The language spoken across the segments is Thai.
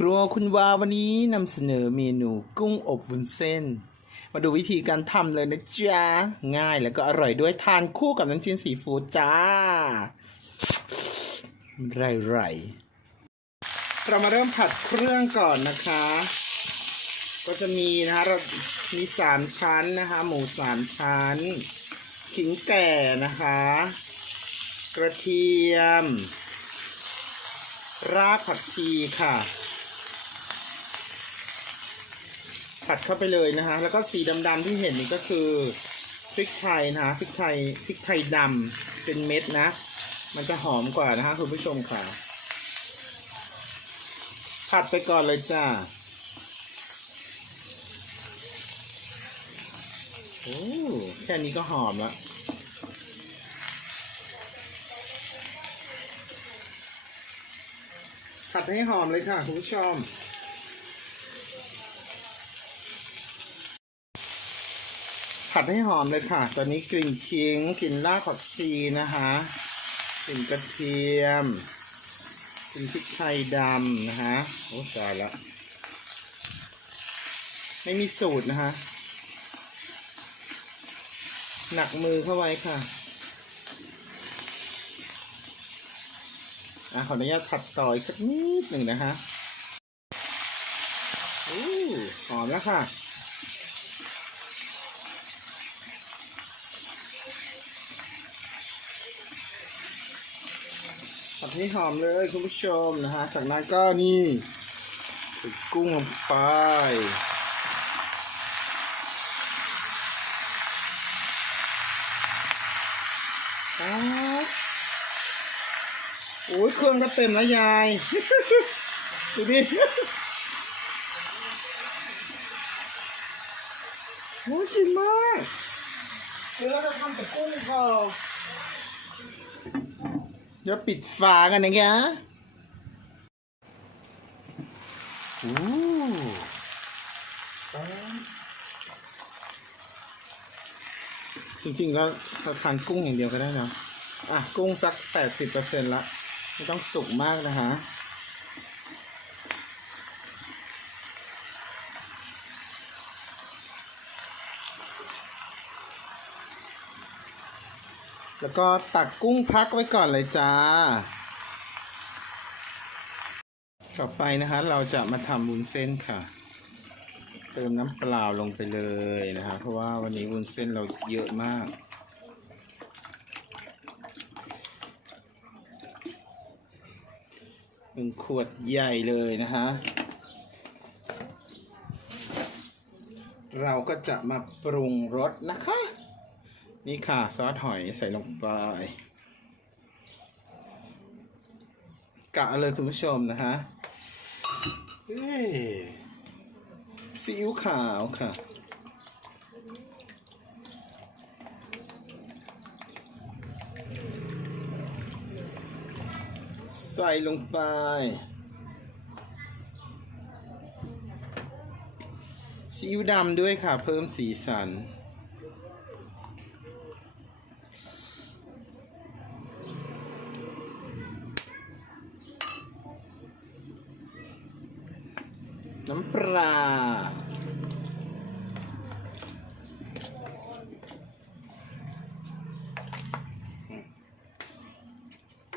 ครัวคุณวาวันนี้นำเสนอเมนูกุ้งอบวุ้นเส้น มาดูวิธีการทำเลยนะจ๊ะ ง่ายแล้วก็อร่อยด้วยทานคู่กับน้ำจิ้มซีฟู้ดจ้าไรไรเรามาเริ่มผัดเครื่องก่อนนะคะ ก็จะมีนะคะเรามีสามชั้นนะคะ หมูสามชั้น ขิงแก่นะคะ กระเทียม รากผักชีค่ะ ผัดเข้าไปเลยนะคะ แล้วก็สีดำๆที่เห็นนี่ก็คือพริกไทยนะคะพริกไทยพริกไทยดำเป็นเม็ดนะ มันจะหอมกว่านะคะคุณผู้ชมค่ะ ผัดไปก่อนเลยจ้าโอ้แค่นี้ก็หอมแล้วผัดให้หอมเลยค่ะคุณผู้ชม ผัดให้หอมเลยค่ะ ตอนนี้กลิ่นขิงกลิ่นรากผักชีนะคะกลิ่นกระเทียมกลิ่นพริกไทยดำนะคะโอ้ตายละไม่มีสูตรนะคะหนักมือเข้าไว้ค่ะอะขออนุญาตผัดต่ออีกสักนิดหนึ่งนะฮะอู้หอมแล้วค่ะ ผัดให้หอมเลยคุณผู้ชมนะฮะ จากนั้นก็นี่ใส่กุ้งลงไป โอ้ยเครื่องก็เต็มแล้วยาย ดูดิโอ้ยกินมาก เดี๋ยวเราจะทำแต่กุ้งพอ เดี๋ยวปิดฝากันนะแกอู้จริงๆแล้วเราทานกุ้งอย่างเดียวก็ได้นะ อะ กุ้งสักแปดสิบเปอร์เซ็นต์ละ ไม่ต้องสุกมากนะฮะ แล้วก็ตักกุ้งพักไว้ก่อนเลยจ้า ต่อไปนะคะ เราจะมาทำวุ้นเส้นค่ะ เติมน้ำเปล่าลงไปเลยนะคะ เพราะว่าวันนี้วุ้นเส้นเราเยอะมาก หนึ่งขวดใหญ่เลยนะฮะเราก็จะมาปรุงรสนะคะ นี่ค่ะ ซอสหอยใส่ลงไปกะเลยคุณผู้ชมนะฮะซีอิ๊วขาวค่ะ ใส่ลงไป ซีอิ๊วดำด้วยค่ะ เพิ่มสีสัน น้ำปลา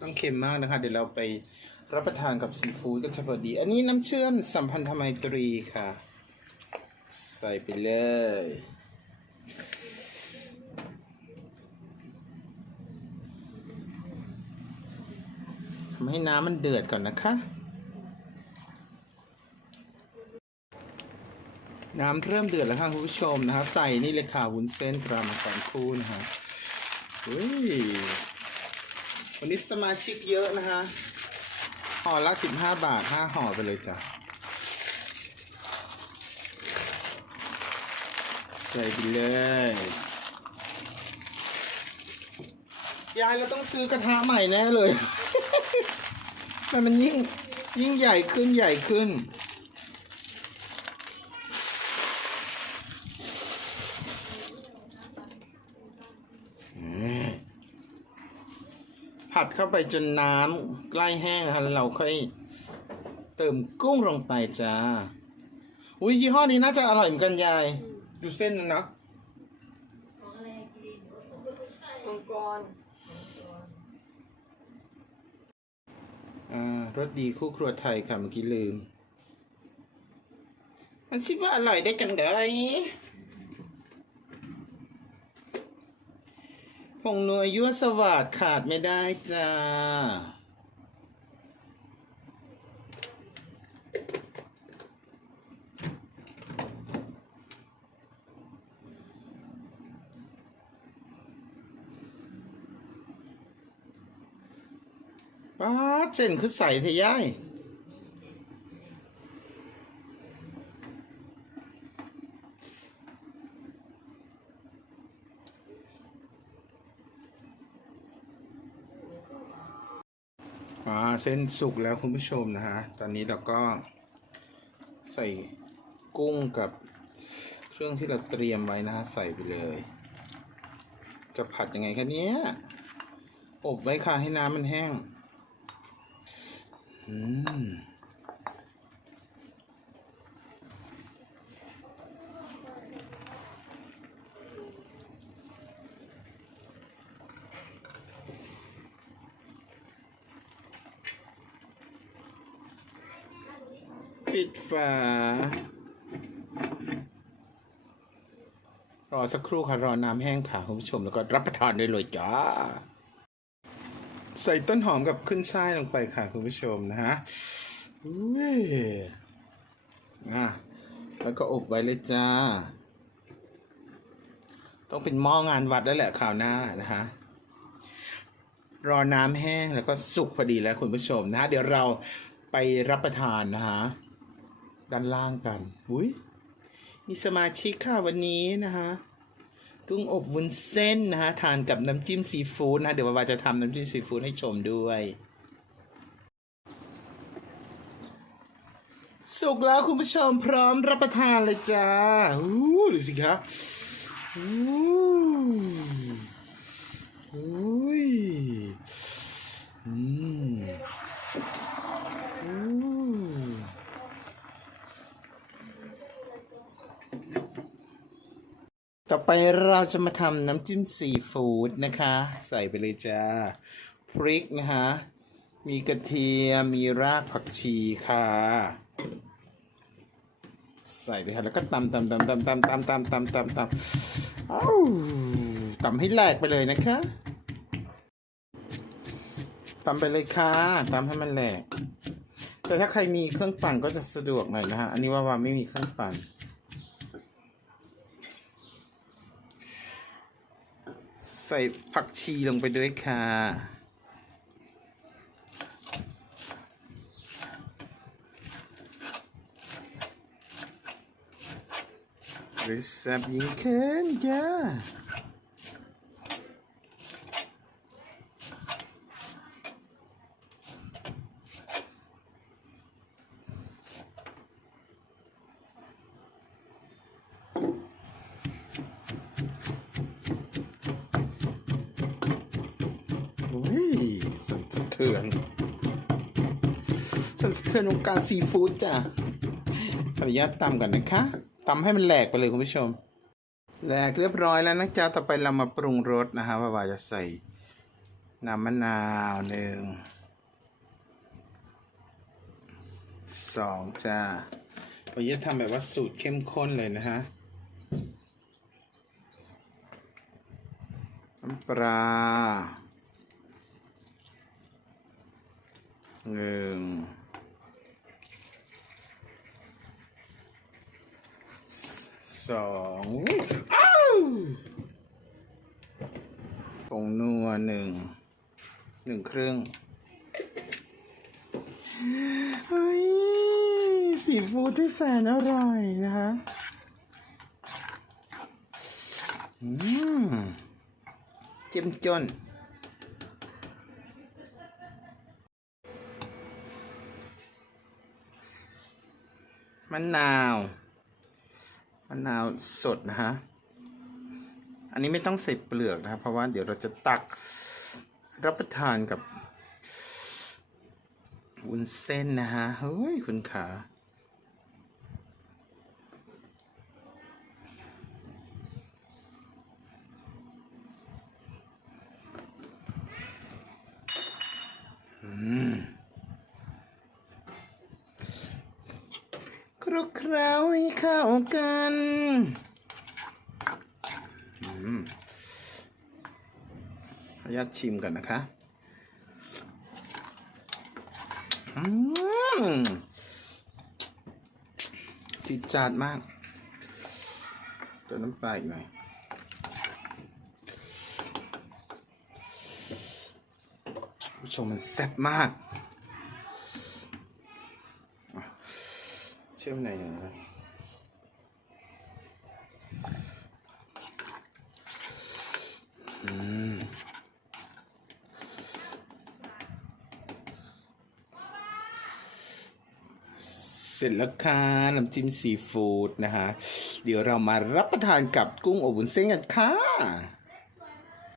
ต้องเค็มมากนะคะ เดี๋ยวเราไปรับประทานกับซีฟู้ดก็จะพอดี อันนี้น้ำเชื่อมสัมพันธไมตรีค่ะ ใส่ไปเลย ทำให้น้ำมันเดือดก่อนนะคะ น้ำเริ่มเดือดแล้วค่ะคุณผู้ชมนะคะใส่นี่เลยค่ะวุ้นเส้นตรามังกรคู่นะคะเฮ้ยวันนี้สมาชิกเยอะนะคะห่อละสิบห้าบาทห้าห่อไปเลยจ้ะใส่ไปเลยยายเราต้องซื้อกระทะใหม่แน่เลยแต่มันยิ่งยิ่งใหญ่ขึ้นใหญ่ขึ้น ผัดเข้าไปจนน้ำใกล้แห้งนะคะแล้วเราค่อยเติมกุ้งลงไปจ้า อุ้ยยี่ห้อนี้น่าจะอร่อยเหมือนกันยาย ดูเส้นนะเนาะของอะไรกินไม่ใช่มังกรอ่ารสดีคู่ครัวไทยค่ะเมื่อกี้ลืม มันสิว่าอร่อยได้จังเลย ผงนัวยั่วสวัสดขาดไม่ได้จ้า ป้าเส้นคือใส่เทย่าย อ่าเส้นสุกแล้วคุณผู้ชมนะฮะ ตอนนี้เราก็ใส่กุ้งกับเครื่องที่เราเตรียมไว้นะฮะใส่ไปเลย จะผัดยังไงคะเนี้ย อบไว้ค่ะให้น้ำมันแห้ง อืม ปิดฝารอสักครู่ค่ะ รอน้ำแห้งค่ะคุณผู้ชมแล้วก็รับประทานได้เลยจ้า ใส่ต้นหอมกับขึ้นช่ายลงไปค่ะ คุณผู้ชมนะฮะอุ้ยอะแล้วก็อบไว้เลยจ้า ต้องเป็นหม้องานวัดแล้วแหละข่าวหน้านะฮะรอน้ำแห้งแล้วก็สุกพอดีแล้วคุณผู้ชมนะฮะ เดี๋ยวเราไปรับประทานนะฮะ ด้านล่างกันอุ้ยมีสมาชิกค่ะวันนี้นะฮะกุ้งอบวุ้นเส้นนะฮะทานกับน้ำจิ้มซีฟู้ดนะเดี๋ยววาวาจะทำน้ำจิ้มซีฟู้ดให้ชมด้วย สุกแล้วคุณผู้ชมพร้อมรับประทานเลยจ้าอู้ดูสิคะอู้อุ้ยอืมอู้ ต่อไปเราจะมาทำน้ำจิ้มซีฟู้ดนะคะ ใส่ไปเลยจ้า พริกนะคะ มีกระเทียม มีรากผักชีค่ะ ใส่ไปค่ะ แล้วก็ตำตำตำตำตำตำตำตำตำตำอ้าวตำให้แหลกไปเลยนะคะตำไปเลยค่ะตำให้มันแหลก แต่ถ้าใครมีเครื่องปั่นก็จะสะดวกหน่อยนะฮะ อันนี้ว่าว่าไม่มีเครื่องปั่น ส่ผักชีลงไปด้วยค่ะ หรือแซ่บยิ่งขึ้นจ้าโอ้ยสั่นสะ เทือน สั่นสะเทือนวงการซีฟู้ดจ้ะขออนุญาตตำก่อนนะคะตำให้มันแหลกไปเลยคุณผู้ชม แหลกเรียบร้อยแล้วนะจ๊ะต่อไปเรามาปรุงรสนะฮะว่าว่าจะใส่น้ำมะนาวหนึ่งสองจ้าวันนี้ทำแบบว่าสูตรเข้มข้นเลยนะฮะน้ำปลา หนึ่งสองอ้าวผงนัวหนึ่ง หนึ่งครื่งเฮ้ยสีฟู้ดที่แสนอร่อยนะคะอืมเจ้มจน มะนาวมะนาวสดนะฮะอันนี้ไม่ต้องใส่เปลือกนะครับ เพราะว่าเดี๋ยวเราจะตักรับประทานกับวุ้นเส้นนะฮะเฮ้ยคุณขา ลุกเคล้าให้เข้ากันอืมขออนุญาตชิมก่อนนะคะอืมจิดจาดมากเติมน้ำปลาอีกหน่อยผู้ชมมันแซ่บมากอะ เชื่อมไหนหน่อยนะอืมเสร็จแล้วค่ะน้ำจิ้มซีฟู้ดนะคะ เดี๋ยวเรามารับประทานกับกุ้งอบวุ้นเส้นกันค่ะ